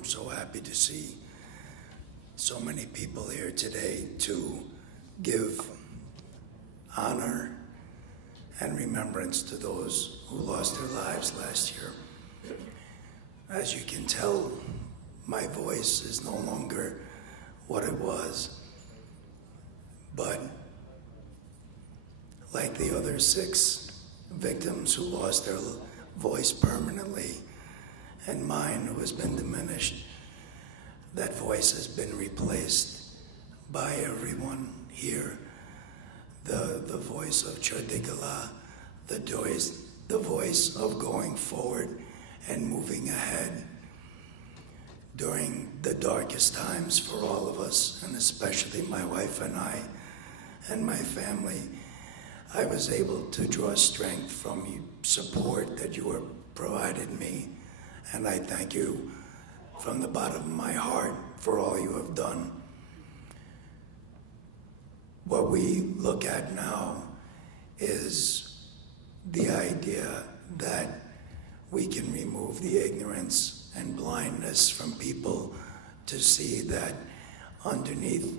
I'm so happy to see so many people here today to give honor and remembrance to those who lost their lives last year. As you can tell, my voice is no longer what it was, but like the other 6 victims who lost their voice permanently, and mine who has been diminished, that voice has been replaced by everyone here. The voice of Chardikala, the voice of going forward and moving ahead. During the darkest times for all of us, and especially my wife and I and my family, I was able to draw strength from you, support that you have provided me, and I thank you from the bottom of my heart for all you have done. What we look at now is the idea that we can remove the ignorance and blindness from people to see that underneath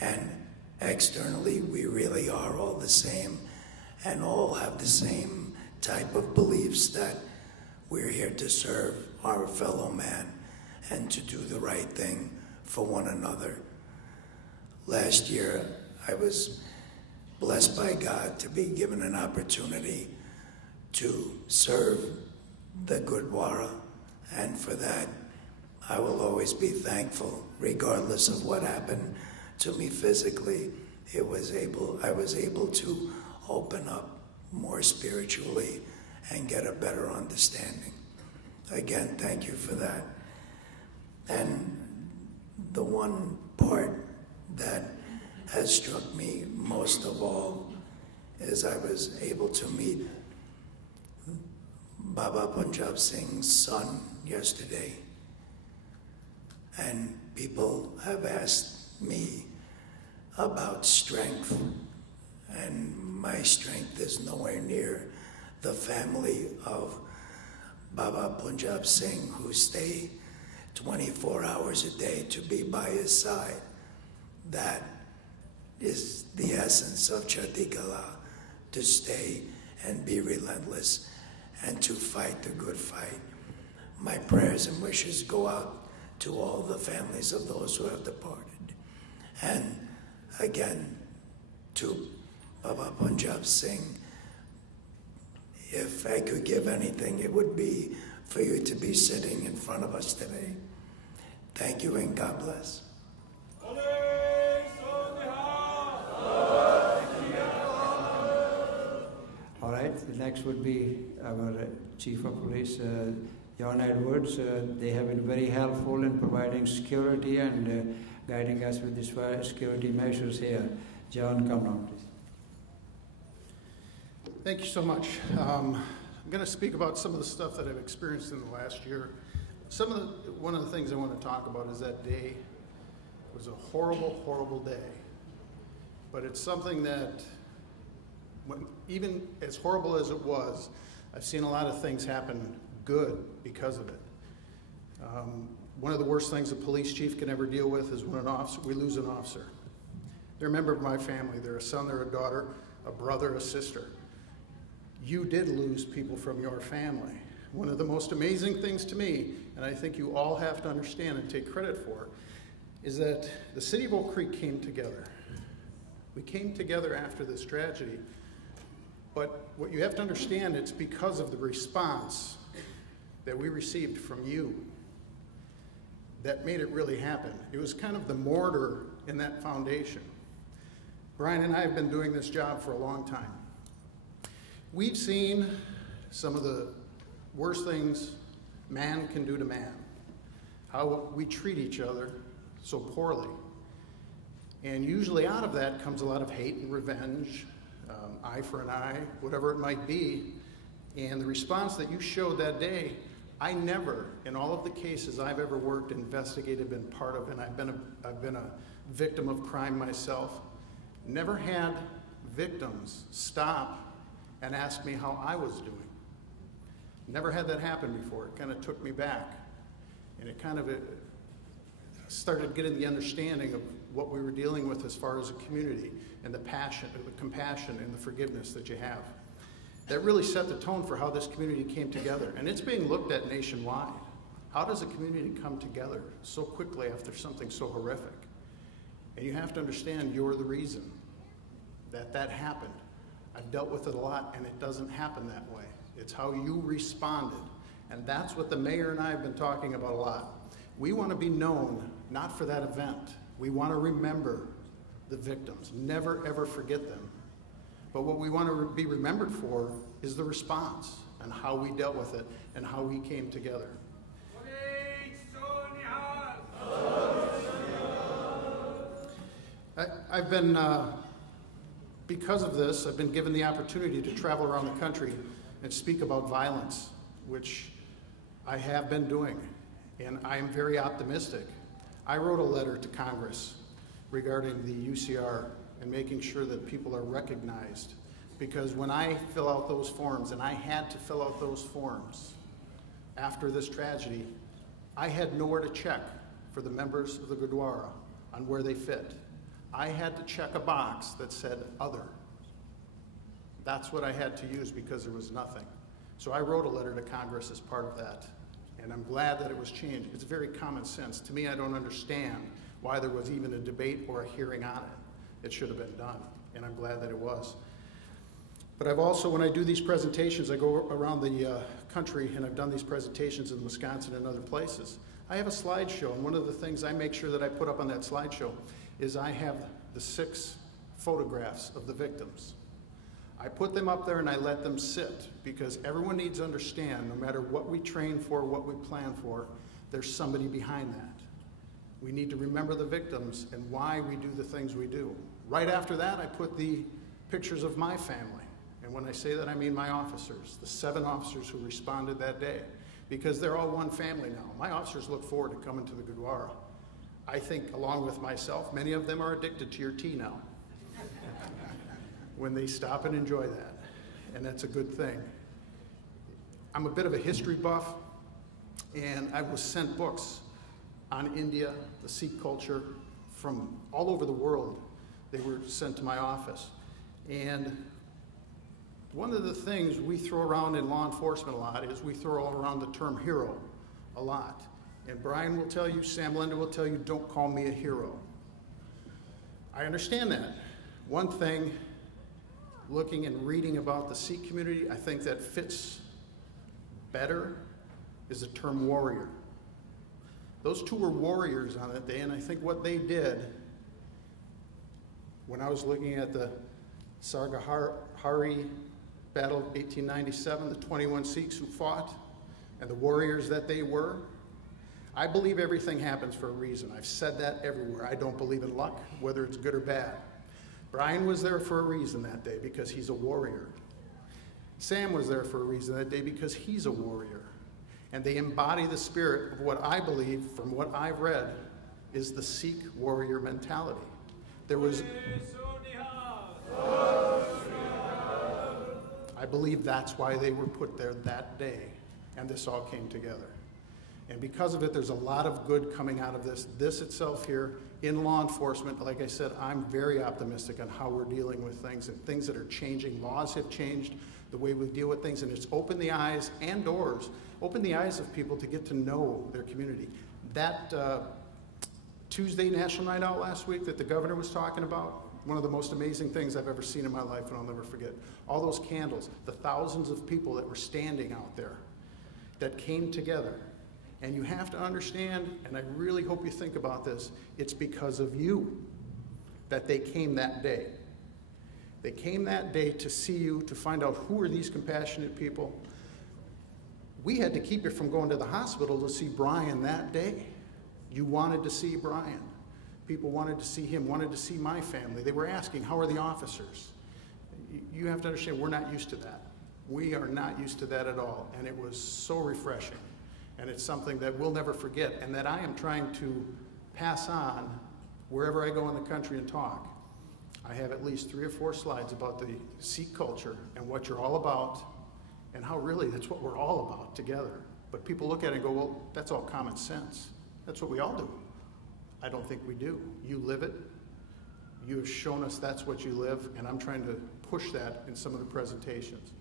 and externally we really are all the same and all have the same type of beliefs, that we're here to serve our fellow man and to do the right thing for one another. Last year, I was blessed by God to be given an opportunity to serve the Gurdwara, and for that, I will always be thankful, regardless of what happened to me physically. I was able to open up more spiritually and get a better understanding. Again, thank you for that. And the one part that has struck me most of all is I was able to meet Baba Punjab Singh's son yesterday. And people have asked me about strength, and my strength is nowhere near the family of Baba Punjab Singh, who stay 24 hours a day to be by his side. That is the essence of Chardikala, to stay and be relentless and to fight the good fight. My prayers and wishes go out to all the families of those who have departed. And again, to Baba Punjab Singh, if I could give anything, it would be for you to be sitting in front of us today. Thank you and God bless. All right, the next would be our Chief of Police, John Edwards. They have been very helpful in providing security and guiding us with the security measures here. John, come on, please. Thank you so much. I'm going to speak about some of the stuff that I've experienced in the last year. One of the things I want to talk about is that day. It was a horrible, horrible day. But it's something that, even as horrible as it was, I've seen a lot of things happen good because of it. One of the worst things a police chief can ever deal with is when we lose an officer. They're a member of my family. They're a son, they're a daughter, a brother, a sister. You did lose people from your family. One of the most amazing things to me, and I think you all have to understand and take credit for, is that the city of Oak Creek came together. We came together after this tragedy, but what you have to understand, it's because of the response that we received from you that made it really happen. It was kind of the mortar in that foundation. Brian and I have been doing this job for a long time. We've seen some of the worst things man can do to man, how we treat each other so poorly. And usually out of that comes a lot of hate and revenge, eye for an eye, whatever it might be. And the response that you showed that day, I never, in all of the cases I've ever worked, investigated, been part of, and I've been a victim of crime myself, never had victims stop and ask me how I was doing. Never had that happen before. It kind of took me back. And it kind of started getting the understanding of what we were dealing with as far as a community, and the passion, the compassion, and the forgiveness that you have. That really set the tone for how this community came together. And it's being looked at nationwide. How does a community come together so quickly after something so horrific? And you have to understand you're the reason that that happened. I've dealt with it a lot, and it doesn't happen that way. It's how you responded. And that's what the mayor and I have been talking about a lot. We want to be known not for that event. We want to remember the victims, never ever forget them. But what we want to be remembered for is the response and how we dealt with it and how we came together. I've been, because of this, I've been given the opportunity to travel around the country and speak about violence, which I have been doing, and I am very optimistic. I wrote a letter to Congress regarding the UCR and making sure that people are recognized, because when I fill out those forms, and I had to fill out those forms after this tragedy, I had nowhere to check for the members of the Gurdwara on where they fit. I had to check a box that said other. That's what I had to use because there was nothing. So I wrote a letter to Congress as part of that, and I'm glad that it was changed. It's very common sense. To me, I don't understand why there was even a debate or a hearing on it. It should have been done, and I'm glad that it was. But I've also, when I do these presentations, I go around the country, and I've done these presentations in Wisconsin and other places. I have a slideshow, and one of the things I make sure that I put up on that slideshow is I have the 6 photographs of the victims. I put them up there and I let them sit, because everyone needs to understand, no matter what we train for, what we plan for, there's somebody behind that. We need to remember the victims and why we do the things we do. Right after that, I put the pictures of my family. And when I say that, I mean my officers, the 7 officers who responded that day, because they're all one family now. My officers look forward to coming to the Gurdwara. I think, along with myself, many of them are addicted to your tea now when they stop and enjoy that, and that's a good thing. I'm a bit of a history buff, and I was sent books on India, the Sikh culture, from all over the world. They were sent to my office. And one of the things we throw around in law enforcement a lot is we throw around the term hero a lot. And Brian will tell you, Sam Lender will tell you, don't call me a hero. I understand that. One thing, looking and reading about the Sikh community, I think that fits better is the term warrior. Those 2 were warriors on that day, and I think what they did, when I was looking at the Sargahari Battle of 1897, the 21 Sikhs who fought, and the warriors that they were, I believe everything happens for a reason. I've said that everywhere. I don't believe in luck, whether it's good or bad. Brian was there for a reason that day because he's a warrior. Sam was there for a reason that day because he's a warrior. And they embody the spirit of what I believe, from what I've read, is the Sikh warrior mentality. There was... I believe that's why they were put there that day, and this all came together. And because of it, there's a lot of good coming out of this. This itself here, in law enforcement, like I said, I'm very optimistic on how we're dealing with things and things that are changing. Laws have changed, the way we deal with things, and it's opened the eyes and doors, opened the eyes of people to get to know their community. That Tuesday National Night Out last week that the governor was talking about, one of the most amazing things I've ever seen in my life, and I'll never forget. All those candles, the thousands of people that were standing out there that came together. And you have to understand, and I really hope you think about this, it's because of you that they came that day. They came that day to see you, to find out who are these compassionate people. We had to keep you from going to the hospital to see Brian that day. You wanted to see Brian. People wanted to see him, wanted to see my family. They were asking, how are the officers? You have to understand, we're not used to that. We are not used to that at all, and it was so refreshing. And it's something that we'll never forget, and that I am trying to pass on wherever I go in the country and talk. I have at least 3 or 4 slides about the Sikh culture and what you're all about, and how really that's what we're all about together. But people look at it and go, well, that's all common sense. That's what we all do. I don't think we do. You live it. You have shown us that's what you live, and I'm trying to push that in some of the presentations.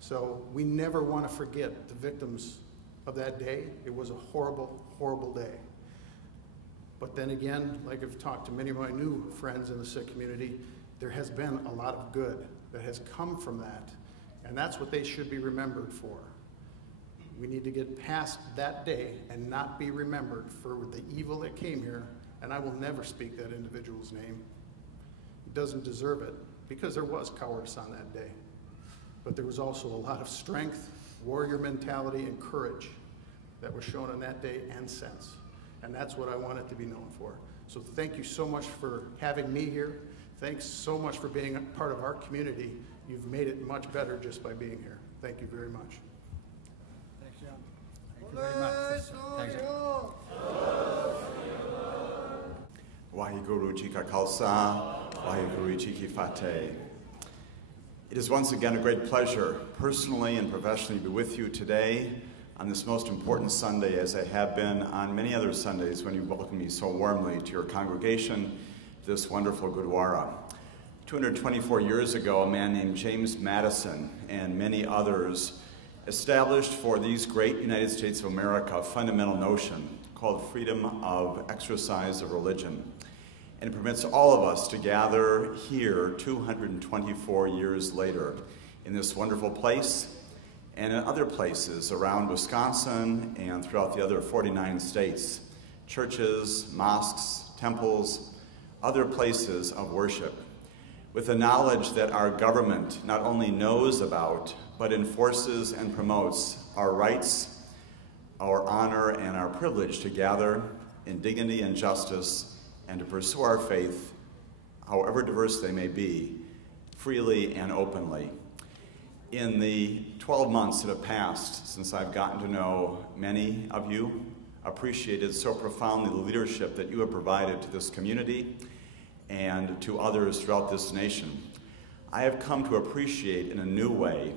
So we never want to forget the victims of that day. It was a horrible, horrible day. But then again, like I've talked to many of my new friends in the Sikh community, there has been a lot of good that has come from that, and that's what they should be remembered for. We need to get past that day and not be remembered for the evil that came here, and I will never speak that individual's name. He doesn't deserve it, because there was cowardice on that day. But there was also a lot of strength, warrior mentality, and courage that was shown on that day and since. And that's what I want it to be known for. So thank you so much for having me here. Thanks so much for being a part of our community. You've made it much better just by being here. Thank you very much. Thanks, John. Thank you very much. Thanks, John. Waheguru Ji Ka Khalsa, Waheguru Ji Ki Fateh. It is once again a great pleasure, personally and professionally, to be with you today on this most important Sunday, as I have been on many other Sundays when you welcome me so warmly to your congregation, this wonderful Gurdwara. 224 years ago, a man named James Madison and many others established for these great United States of America a fundamental notion called freedom of exercise of religion. And it permits all of us to gather here 224 years later in this wonderful place and in other places around Wisconsin and throughout the other 49 states, churches, mosques, temples, other places of worship, with the knowledge that our government not only knows about, but enforces and promotes our rights, our honor, and our privilege to gather in dignity and justice and to pursue our faith, however diverse they may be, freely and openly. In the 12 months that have passed since I've gotten to know many of you, appreciated so profoundly the leadership that you have provided to this community and to others throughout this nation, I have come to appreciate in a new way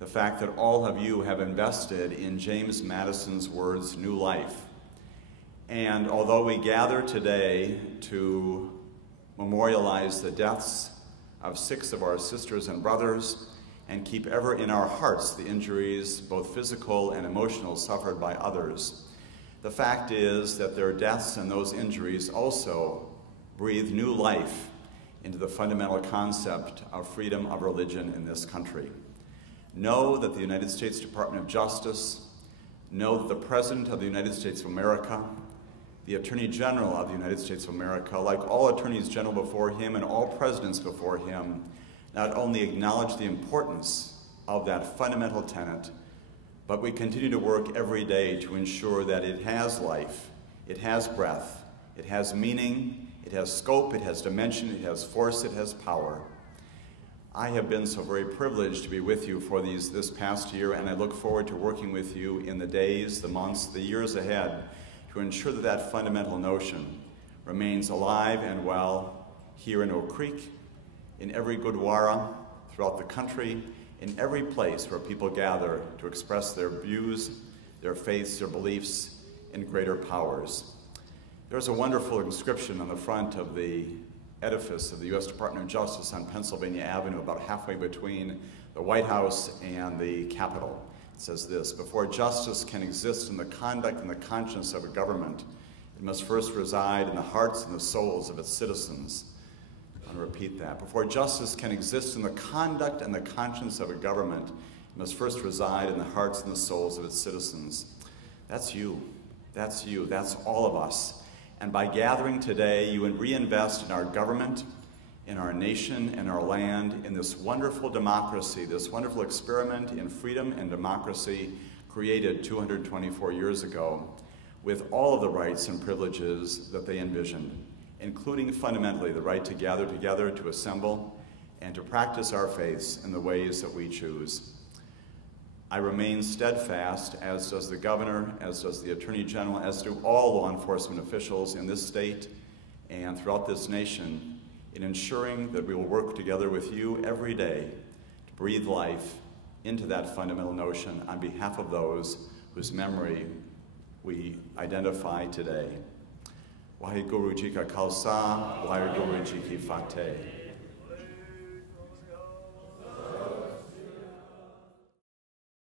the fact that all of you have invested in James Madison's words, new life. And although we gather today to memorialize the deaths of 6 of our sisters and brothers and keep ever in our hearts the injuries, both physical and emotional, suffered by others, the fact is that their deaths and those injuries also breathe new life into the fundamental concept of freedom of religion in this country. Know that the United States Department of Justice, know that the President of the United States of America, the Attorney General of the United States of America, like all Attorneys General before him and all presidents before him, not only acknowledge the importance of that fundamental tenet, but we continue to work every day to ensure that it has life, it has breath, it has meaning, it has scope, it has dimension, it has force, it has power. I have been so very privileged to be with you for this past year, and I look forward to working with you in the days, the months, the years ahead to ensure that that fundamental notion remains alive and well here in Oak Creek, in every Gurdwara throughout the country, in every place where people gather to express their views, their faiths, their beliefs in greater powers. There's a wonderful inscription on the front of the edifice of the US Department of Justice on Pennsylvania Avenue, about halfway between the White House and the Capitol. It says this: before justice can exist in the conduct and the conscience of a government, it must first reside in the hearts and the souls of its citizens. I want to repeat that. Before justice can exist in the conduct and the conscience of a government, it must first reside in the hearts and the souls of its citizens. That's you. That's you. That's all of us. And by gathering today, you reinvest in our government, in our nation, in our land, in this wonderful democracy, this wonderful experiment in freedom and democracy created 224 years ago, with all of the rights and privileges that they envisioned, including fundamentally the right to gather together, to assemble, and to practice our faiths in the ways that we choose. I remain steadfast, as does the governor, as does the Attorney General, as do all law enforcement officials in this state and throughout this nation, in ensuring that we will work together with you every day to breathe life into that fundamental notion on behalf of those whose memory we identify today. Waheguru Ji Ka Khalsa, Waheguru Ji Ki Fateh.